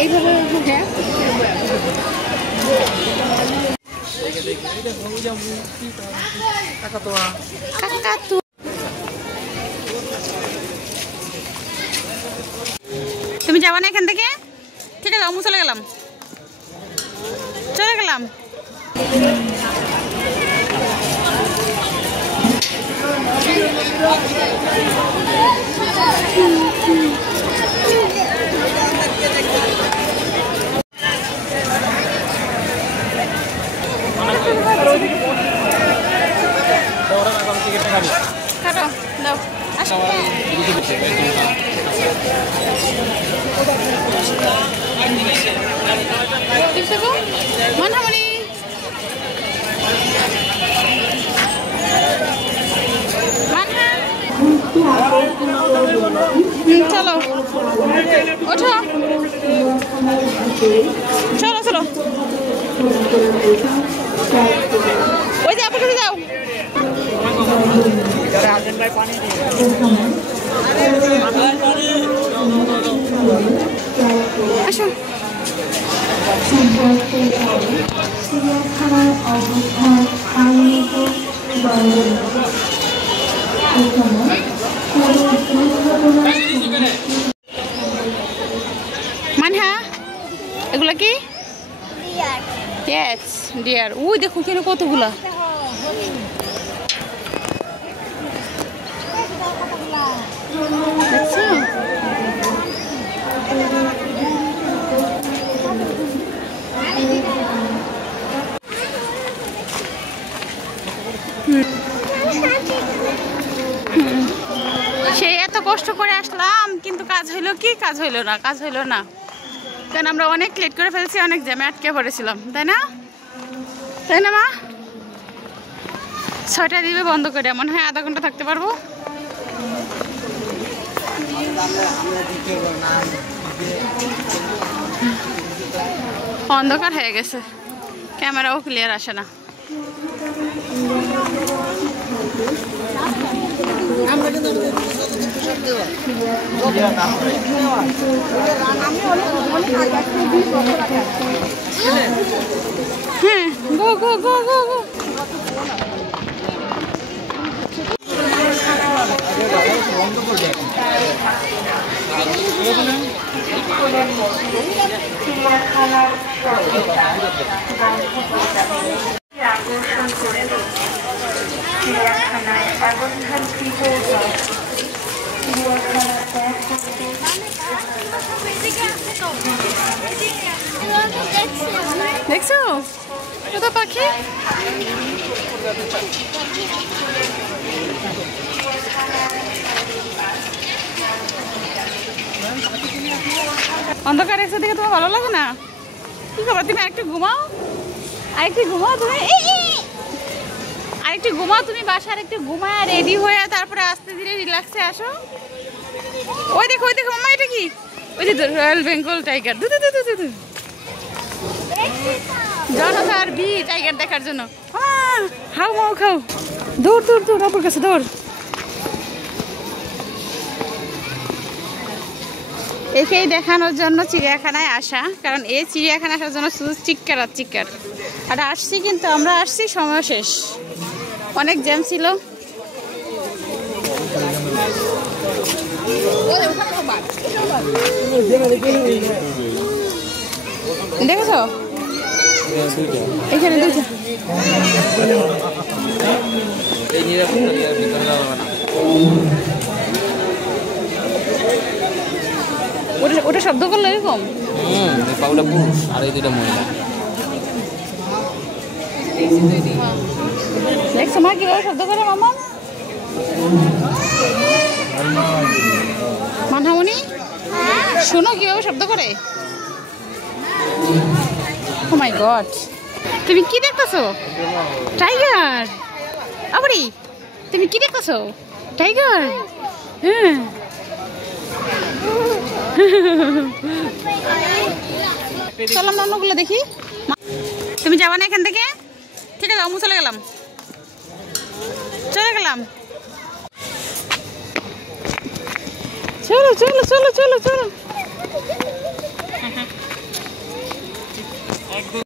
এইভাবে তুমি যাবা না এখান থেকে? ঠিক আছে, আমি চলে গেলাম। কাটো দাও, আসো। মনহামণি চলো ওঠো, চলো চলো, ওই যে আপনার কাছে যাও। আসো। মানহা, এগুলা কি? ডিয়ার। ওই দেখো এখানে কতগুলা। দেখছো? সেই এত কষ্ট করে আসলাম, কিন্তু কাজ হইলো কি? কাজ হইলো না। কারণ আমরা অনেক লেট করে ফেলছি, অনেক জ্যামে আটকে পড়েছিলাম, তাই না মা? 6টা দিবে বন্ধ করে, মনে হয় আধা ঘন্টা থাকতে পারবো। অন্ধকার হয়ে গেছে, ক্যামেরাও ক্লিয়ার আসে না। হ্যাঁ, গো গো গো গো গো। দেখছো কত পাখি? অন্ধকার এসে দেখে তোমার ভালো লাগে না? কি খবর? তুমি আরেকটু ঘুমাও, তুমি বাসার একটু ঘুমায় রেডি হয়ে তারপরে আস্তে ধীরে রিল্যাক্সে আসো। ওই দেখো মামা, এটা কি? ওই যে রয়্যাল বেঙ্গল টাইগার। জনতার ভিড় টাইগার দেখার জন্য। হাউ মাউ খাও, দৌড় আপুর কাছে দৌড়। একেই দেখানোর জন্য চিড়িয়াখানায় আসা, কারণ এই চিড়িয়াখানা আসার জন্য শুধু চিৎকার আর আসছি, কিন্তু আমরা আসছি সময় শেষ, অনেক জ্যাম ছিল। দেখেছ এখানে ওটা শব্দ করলো এরকম। পাউডার পুরুষ আর এই দুটা মহিলা। দেখছো মা কিভাবে শব্দ করে মামা? মানহামণি শোনো কিভাবে শব্দ করে। ও মাই গড, তুমি কি দেখতেছো? টাইগার। আবারই তুমি কি দেখতেছো? টাইগার। হ্যাঁ, চলো আমরা অন্যগুলো দেখি। তুমি যাবা না এখান থেকে? ঠিক আছে, আমি চলে গেলাম। চলো চলো চলো চলো চলো। একদম